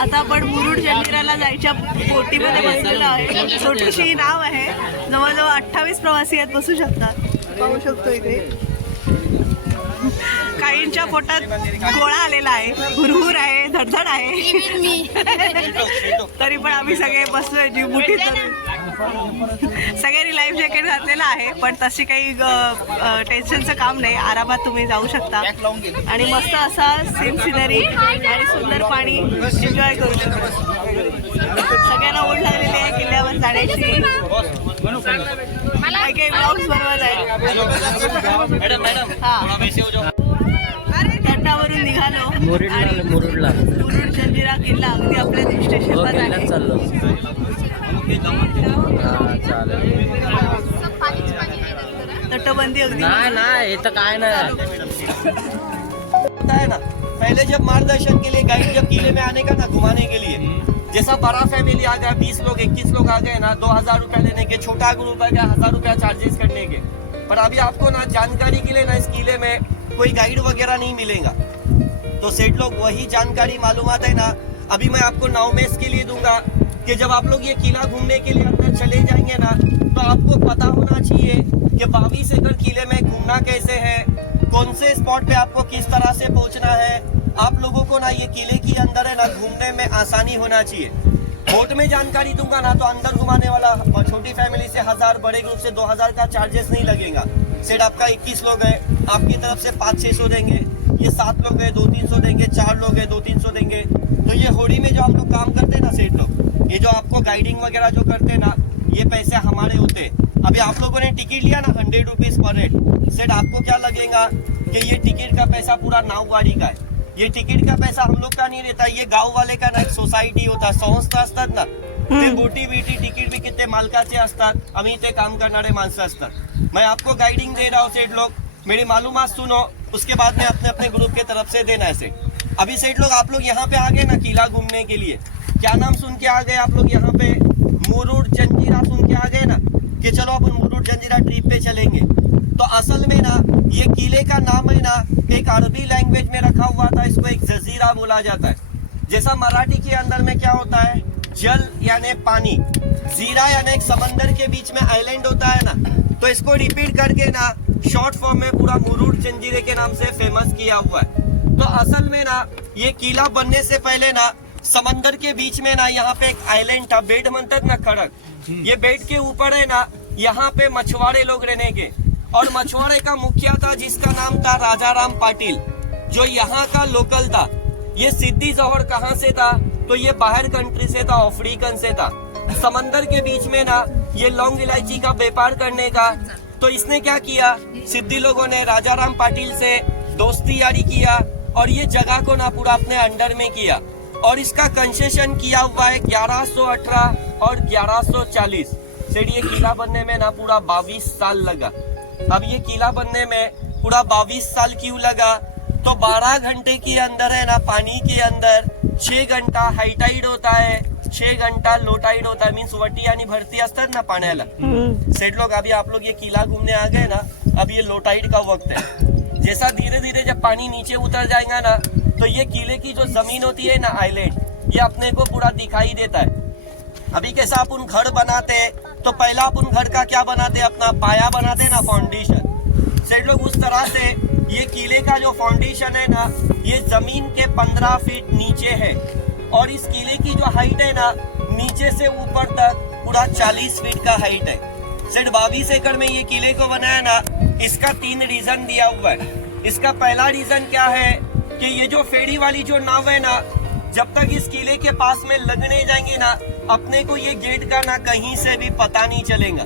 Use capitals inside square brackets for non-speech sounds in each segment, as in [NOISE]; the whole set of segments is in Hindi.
आता आपण मुरुड जंजिराला जायच्या बोटीमध्ये बसलेलो आहे छोटीशी नाव आहे. जवळजवळ अठ्ठावीस प्रवासी आहेत बसू शकतात पाहू शकतो इथे. काहींच्या पोटात गोळा आलेला आहे. हुरहुर आहे धडधड आहे. [LAUGHS] तरी पण आम्ही सगळे बसलोय जीव मुठीत. सगळ्यांनी लाईफ जॅकेट घातलेलं आहे पण तशी काही टेन्शनचं काम नाही. आरामात तुम्ही जाऊ शकता. आणि मस्त असा सेम सिनरी आणि सुंदर पाणी एन्जॉय करू शकता. सगळ्यांना ओढ लागलेली आहे किल्ल्यावर जाण्याची. काही काही ब्लॉग्स बनवत आहे. हा. तटावरून निघालो. मुरुडला आणि मुरुडला. मुरुड जंजिरा किल्ला अगदी आपल्या हो स्टेशनलाच किल्ल्यात चाललो. हा चालेल. तटबंदी अगदी नाही नाही इथं काय नाही. होता है ना पहले जब मार्गदर्शन के लिए गाइड जब किले में आने का ना घुमाने के लिए जैसा बड़ा फैमिली आ गया बीस लोग इक्कीस लोग आ गए ना दो हज़ार रुपया लेने के छोटा ग्रुप आ गया हज़ार रुपया चार्जेस करने के. पर अभी आपको ना जानकारी के लिए ना इस किले में कोई गाइड वगैरह नहीं मिलेगा. तो सेठ लोग, वही जानकारी मालूम है ना? अभी मैं आपको नाव में इसके लिए दूँगा कि जब आप लोग ये किला घूमने के लिए अंदर चले जाएँगे ना तो आपको पता होना चाहिए कि बावीस एकड़ किले में घूमना कैसे है, कौन से स्पॉट पे आपको किस तरह से पहुँचना है, आप लोगों को ना ये किले के अंदर है ना घूमने में आसानी होना चाहिए। बोट में जानकारी दूँगा ना तो अंदर घुमाने वाला और छोटी फैमिली से हज़ार, बड़े ग्रुप से दो हज़ार का चार्जेस नहीं लगेगा। सेठ, आपका इक्कीस लोग है, आपकी तरफ़ से पाँच छह सौ देंगे। ये सात लोग हैं दो तीन सौ देंगे चार लोग हैं दो तीन सौ देंगे। तो ये होड़ी में जो हम लोग काम करते हैं ना सेठ लोग ये जो आपको गाइडिंग वगैरह जो करते हैं ना ये पैसे हमारे होते हैं। अभी आप लोगों ने टिकट लिया ना हंड्रेड रुपीज़ पर हेड सेठ आपको क्या लगेगा कि ये टिकट का पैसा पूरा नाव गाड़ी का है? ये टिकट का पैसा हम लोग का नहीं रहता ये गाँव वाले का ना एक सोसायटी होता संस्था असतात ना। ते बोटी बिटी तिकीट बिकीट ते मालकाचे असतात आम्ही इथे काम करणारे माणसं असतात। मैं आपको गाइडिंग दे रहा हूँ सेठ लोग मेरी मालूम सुनो, उसके बाद में अपने अपने ग्रुप के तरफ़ से देना ऐसे अभी सेठ लोग आप लोग यहाँ पे आ गए ना किला घूमने के लिए? क्या नाम सुन के आ गए आप लोग यहाँ पे? मुरुड जंजीरा सुन के आ गए ना कि चलो अपन मुरुड जंजीरा ट्रिप पे चलेंगे। तो असल में ना, ये किले का नाम है ना, एक अरबी लैंग्वेज में रखा हुआ था, इसको एक जजीरा बोला जाता है। जैसा मराठी के अंदर में क्या होता है? जल यानी पानी। जीरा यानी एक समंदर के बीच में आइलैंड होता है ना। तो इसको रिपीट करके ना शॉर्ट फॉर्म में पूरा मुरुड जंजीरे के नाम से फ़ेमस किया हुआ है। तो असल में ना ये किला बनने से पहले ना समंदर के बीच में ना यहाँ पे एक आइलैंड था बेड म्हणतात ना खड़क ये बेड के ऊपर है ना यहाँ पे मछुआरे लोग रहने के। और मछुआरे का मुखिया था जिसका नाम था राजा राम पाटिल जो यहाँ का लोकल था। ये सिद्धि जौहर कहाँ से था? तो ये बाहर कंट्री से था अफ्रीकन से था। समंदर के बीच में ना ये लौंग इलायची का व्यापार करने का तो इसने क्या किया? सिद्धि लोगों ने राजा राम पाटिल से दोस्ती यारी किया और ये जगह को ना पूरा अपने अंडर में किया। और इसका कंसेशन किया हुआ है 1118 और 1140 सेठ ये किला बनने में ना पूरा 22 साल लगा। अब ये किला बनने में पूरा 22 साल क्यों लगा? तो 12 घंटे के अंदर है ना, पानी के अंदर। 6 घंटा हाईटाइड होता है। 6 घंटा लो टाइड होता है मीन्स वटी आणि भरती असतात ना पाण्याला. सेठ लोग अभी आप लोग ये किला घूमने आ गए ना अब ये लो टाइड का वक्त है. जैसा धीरे धीरे जब पानी नीचे उतर जाएगा ना तो ये किले की जो ज़मीन होती है ना आइलैंड ये अपने को पूरा दिखाई देता है. अभी कैसा अपन घर बनाते हैं तो पहला अपन घर का क्या बनाते हैं? अपना पाया बनाते हैं ना फाउंडेशन सेठ लोग उस तरह से ये किले का जो फाउंडेशन है ना ये ज़मीन के पंद्रह फीट नीचे है. और इस किले की जो हाइट है ना, नीचे से ऊपर तक पूरा चालीस फीट का हाइट है। सेठ बाईस एकड़ में ये किले को बनाया ना, इसका तीन रीजन दिया हुआ है। इसका पहला रीजन क्या है कि ये जो फेरी वाली जो नाव है ना, जब तक इस किले के पास में लगने जाएँगे ना, अपने को ये गेट का ना कहीं से भी पता नहीं चलेगा।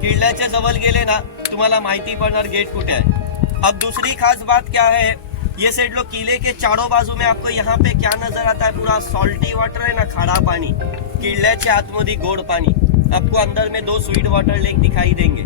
किल्ल्याच्या जवळ गेले ना तुम्हाला माहिती पडणार गेट कुठे आहे अब दूसरी खास बात क्या है ये सेठ लोग किले के चारों बाजू में आपको यहाँ पे क्या नज़र आता है? पूरा सॉल्टी वाटर है ना, खारा पानी। किल्ल्याच्या आतमध्ये गोड पानी। आपको अंदर में दो स्वीट वाटर लेक दिखाई देंगे।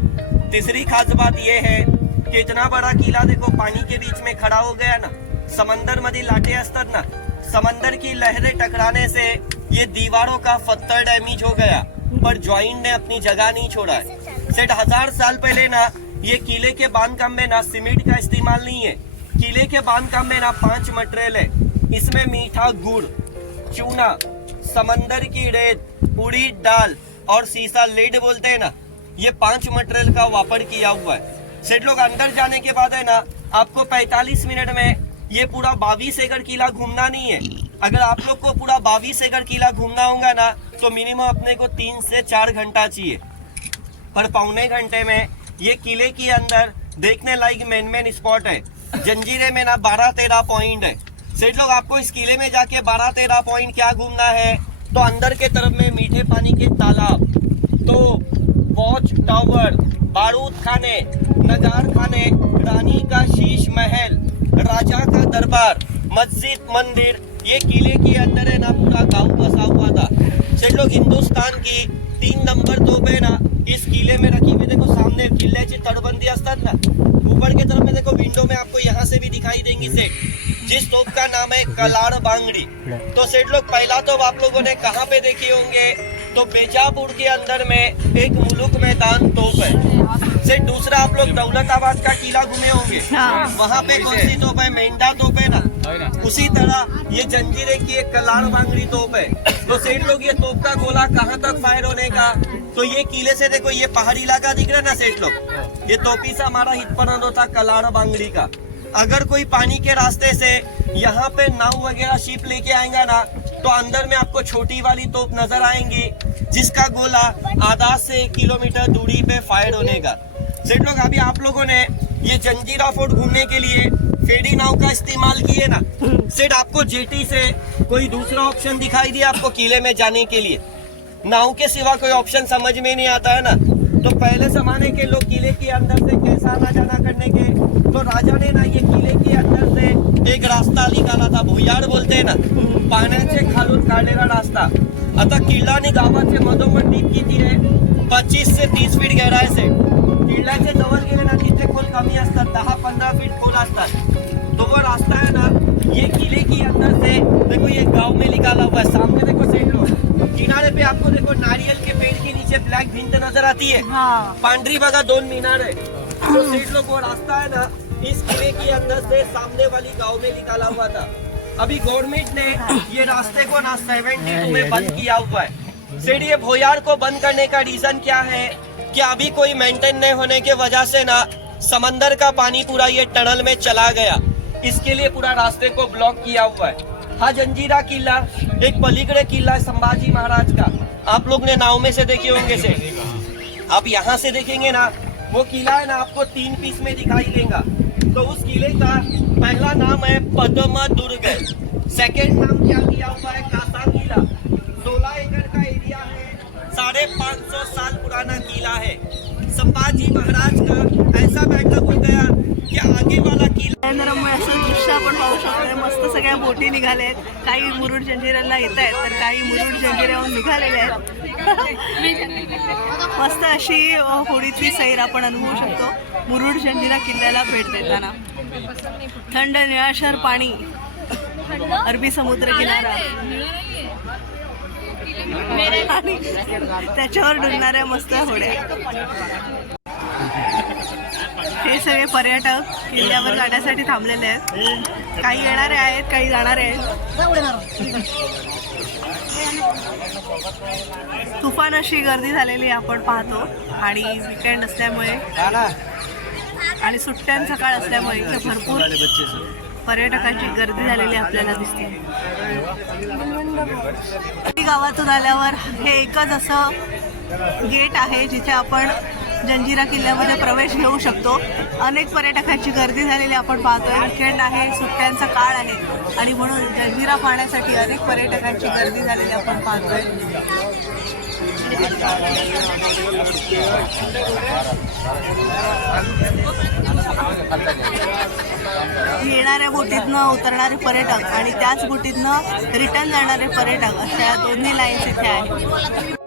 तीसरी खास बात यह है कि इतना बड़ा किला देखो, पानी के बीच में खड़ा हो गया ना। समंदर मध्ये लाटे असतात ना। समंदर की लहरें टकराने से ये दीवारों का पत्थर डैमेज हो गया। पर ज्वाइंट ने अपनी जगह नहीं छोड़ा है। सेठ, हज़ार साल पहले ना, ये किले के बांधकाम में ना सीमेंट का इस्तेमाल नहीं है। किले के बांधकाम में ना पाँच मटेरियल है। इसमें मीठा गुड़, चूना, समंदर की रेत उड़ीद दाल और सीसा लेड बोलते हैं ना, ये पाँच मटेरियल का वापर किया हुआ है। सेठ लोग, अंदर जाने के बाद है ना, आपको 45 मिनट में ये पूरा बावीस एकड़ किला घूमना नहीं है। अगर आप लोग को पूरा बावीस एकड़ किला घूमना होगा ना तो मिनिमम अपने को तीन से चार घंटा चाहिए। पर पौने घंटे में ये किले के अंदर देखने लायक मेन मेन स्पॉट है। जंजीरे में ना बारह तेरह पॉइंट है। सेठ लोग, आपको इस किले में जाके बारह तेरह पॉइंट क्या घूमना है? तो अंदर के तरफ़ में मीठे पानी के तालाब तो वॉच टावर बारूद खाने नगार खाने, रानी का शीश महल, राजा का दरबार, मस्जिद, मंदिर, ये किले के अंदर है ना पूरा गाँव बसा हुआ था। सेठ लोग, हिंदुस्तान की तीन नंबर तोप है ना इस किले में रखी हुई देखो सामने किल्ल्याची तटबंदी असतात ना। ऊपर के तरफ़ में देखो विंडो में आपको यहाँ से भी दिखाई देंगी सेठ जिस तोप का नाम है कलाड़ बांगड़ी। तो सेठ लोग पहला तो आप लोगों ने कहाँ पे देखे होंगे? तो बेजापुर के अंदर में एक मुलुक मैदान तोप है। सेठ दूसरा आप लोग दौलताबाद का किला घूमे होंगे। हाँ। वहाँ पे कौन सी तोप है? मेंढा तोप ना उसी तरह ये जंजीरे की एक कलाड़ बांगड़ी तोप है। तो सेठ लोग ये तोप का गोला कहाँ तक फायर होने का? तो ये किले से देखो, ये पहाड़ी इलाका दिख रहा है ना सेठ लोग? ये तोपी से हमारा हितपरंद होता कलाड़ बांगड़ी का। अगर कोई पानी के रास्ते से यहाँ पे नाव वगैरह शिप लेके आएगा ना तो अंदर में आपको छोटी वाली तोप नज़र आएँगी, जिसका गोला आधा से किलोमीटर दूरी पे फायर होने का। सेठ लोग, अभी आप लोगों ने ये जंजीरा फोर्ट घूमने के लिए फेरी नाव का इस्तेमाल किए ना। सेठ आपको जेटी से कोई दूसरा ऑप्शन दिखाई दिया आपको किले में जाने के लिए। नाव के सिवा कोई ऑप्शन समझ में नहीं आता है ना। तो पहले जमाने के लोग किले के अंदर से कैसा आना जाना करने के तो राजा ने ना ये किले के अंदर से एक रास्ता निकाला था भुयार बोलते हैं ना। पाण्याचे खालून काढलेला रास्ता। आता किल्ला आणि गावाचे मधोमध डीप किती आहे पच्चीस से तीस फीट गहराई से। किल्ल्याचे जवळ गेले ना खोल कमी असतात दहा पंधरा फीट खोल असतात. तो वो रास्ता है ना ये किले के अंदर से देखो ये गाँव में निकाला हुआ है। सामने देखो सेठ लोग किनारे पे आपको देखो नारियल के पेड़ के नीचे ब्लैक भिंत नज़र आती है। हाँ। पांडरी बघा दोन मीनार है। तो सेठ लोग वो रास्ता है ना इस किले के अंदर से सामने वाली गाँव में निकाला हुआ था। अभी गवर्नमेंट ने ये रास्ते को ना सेवेंटी टू में बंद किया हुआ है। सेठ ये भोयार को बंद करने का रीजन क्या है? कि अभी कोई मेंटेन नहीं होने की वजह से ना समंदर का पानी पूरा ये टनल में चला गया। इसके लिए पूरा रास्ते को ब्लॉक किया हुआ है। हा, जंजीरा किला, एक पलीगढ़ किला है संभाजी महाराज का। आप लोग ने नाव में से देखे होंगे से आप यहाँ से देखेंगे ना, वो किला है ना आपको तीन पीस में दिखाई देगा। तो उस किले का पहला नाम है पद्म दुर्ग सेकेंड नाम क्या दिया हुआ है? कासा किला। सोलह एकड़ का एरिया है। साढ़े पाँच सौ साल पुराना किला है। संभाजी महाराज का ऐसा बैठक हो गया कि आगे वाला किला नयनरम्य असं दृश्य आपण पाहू शकतोय. मस्त सगळ्या बोटी निघाल्या आहेत काही मुरुड जंजिऱ्याला येत आहेत तर काही मुरुड जंजिऱ्याहून निघालेले आहेत. मस्त अशी होडीतली सैर आपण अनुभवू शकतो. मुरुड जंजिरा किल्ल्याला भेट देताना. थंड निळाशार पाणी. अरबी समुद्र किनारा. आणि त्याच्यावर डुलणाऱ्या मस्त होड्या. हे सगळे पर्यटक किल्ल्यावर जाण्यासाठी थांबलेले आहेत. काही येणारे आहेत काही जाणारे आहेत. तुफान अशी गर्दी झालेली आपण पाहतो. आणि विकेंड असल्यामुळे. आणि सुट्ट्यांचा काळ असल्यामुळे इथे भरपूर पर्यटकांची गर्दी झालेली आपल्याला दिसते. गावातून आल्यावर हे एकच असं गेट आहे जिथे आपण जंजिरा किल्ल्यामध्ये प्रवेश घेऊ शकतो. अनेक पर्यटकांची गर्दी झालेली आपण पाहतोय. विकेंड आहे सुट्ट्यांचा काळ आहे आणि म्हणून जंजिरा पाहण्यासाठी अनेक पर्यटकांची गर्दी झालेली आपण पाहतोय. जाणाऱ्या बोटीतनं उतरणारे पर्यटक आणि त्याच बोटीतनं रिटर्न जाणारे पर्यटक अशा दोन्ही लाईन्स इथे आहेत.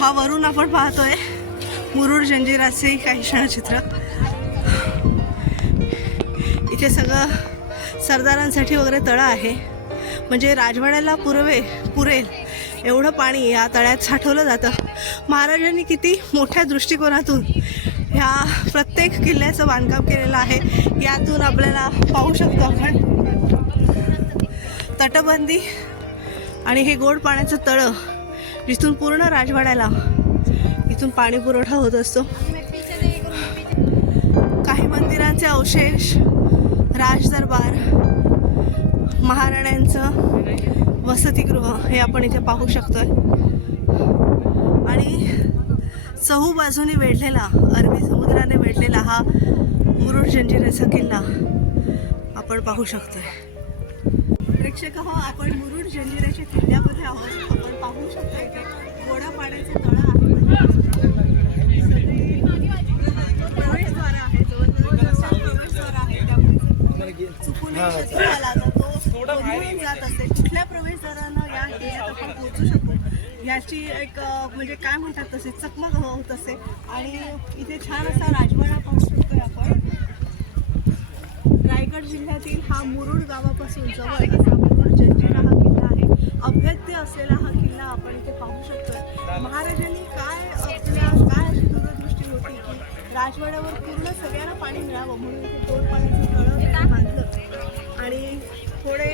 हा वरून आपण पाहतोय मुरुड जंजिराचे काही क्षणचित्र. इथे सगळं सरदारांसाठी वगैरे तळं आहे. म्हणजे राजवाड्याला पुरवे पुरेल एवढं पाणी या तळ्यात साठवलं जातं. महाराजांनी किती मोठ्या दृष्टिकोनातून ह्या प्रत्येक किल्ल्याचं बांधकाम केलेलं आहे यातून आपल्याला पाहू शकतो आपण. तटबंदी आणि हे गोड पाण्याचं तळं जिथून पूर्ण राजवाड्याला इथून पाणी पुरवठा होत असतो. काही मंदिरांचे अवशेष राजदरबार महाराण्यांचं वसतिगृह हे आपण इथे पाहू शकतोय. आणि चहू बाजूनी वेढलेला अरबी समुद्राने वेढलेला हा मुरुड जंजिराचा किल्ला आपण पाहू शकतोय. प्रेक्षक हो आपण मुरुड जंजिराच्या किल्ल्यामध्ये आहोत. आपण पाहू शकतो इथे गोडा पाण्याचं तळं आहे. प्रवेशद्वार आहे प्रवेशद्वार आहे. त्यामुळे शत्रू आला तो जात असते कुठल्या प्रवेशद्वारानं या किल्ल्यात आपण पोहोचू शकतो? याची एक म्हणजे काय म्हणतात तसे चकमक होत असते आणि इथे छान असा राजवाडा पाहू शकतोय आपण रायगड जिल्ह्यातील हा मुरुड गावापासून जवळ असा मुरुड जंजिरा हा किल्ला आहे. अभेद्य असलेला हा किल्ला आपण इथे पाहू शकतो महाराजांनी काय आपल्या काय अशी दूरदृष्टी होती की राजवाड्यावर पूर्ण सगळ्यांना पाणी मिळावं म्हणून इथे दोन पाण्याचं तळं बांधलं. आणि थोडे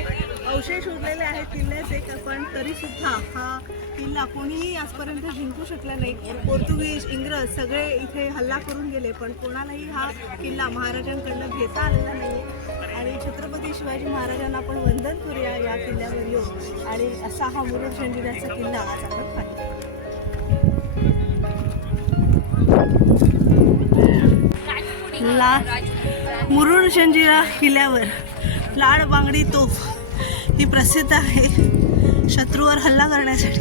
अवशेष उरलेले आहेत किल्ल्याचे पण तरीसुद्धा हा किल्ला कोणीही आजपर्यंत जिंकू शकला नाही. पोर्तुगीज इंग्रज सगळे इथे हल्ला करून गेले पण कोणालाही हा किल्ला महाराजांकडनं घेता आलेला नाही आणि छत्रपती शिवाजी महाराजांना आपण वंदन करूया या किल्ल्यावर येऊन. आणि असा हा मुरुड जंजिऱ्याचा किल्ला आज आपण ला मुरुड जंजिरा किल्ल्यावर लाड बांगडी तोफ ही प्रसिद्ध आहे शत्रूवर हल्ला करण्यासाठी.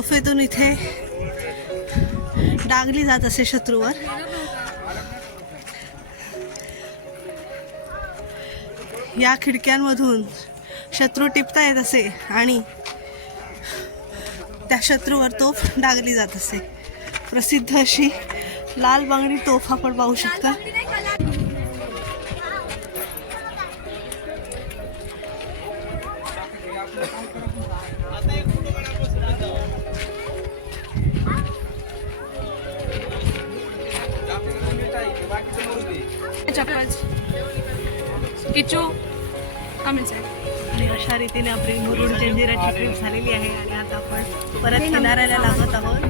तोफेतून इथे डागली जात असे शत्रूवर. या खिडक्यांमधून शत्रू टिपता येत असे आणि त्या शत्रूवर तोफ डागली जात असे. प्रसिद्ध अशी लाल बांगडी तोफ आपण पाहू शकता. किचू कमेंट्स आणि अशा रीतीने आपली मुरुड जंजिराची ट्रिप झालेली आहे आणि आता आपण परत किनाऱ्याला लागत आहोत.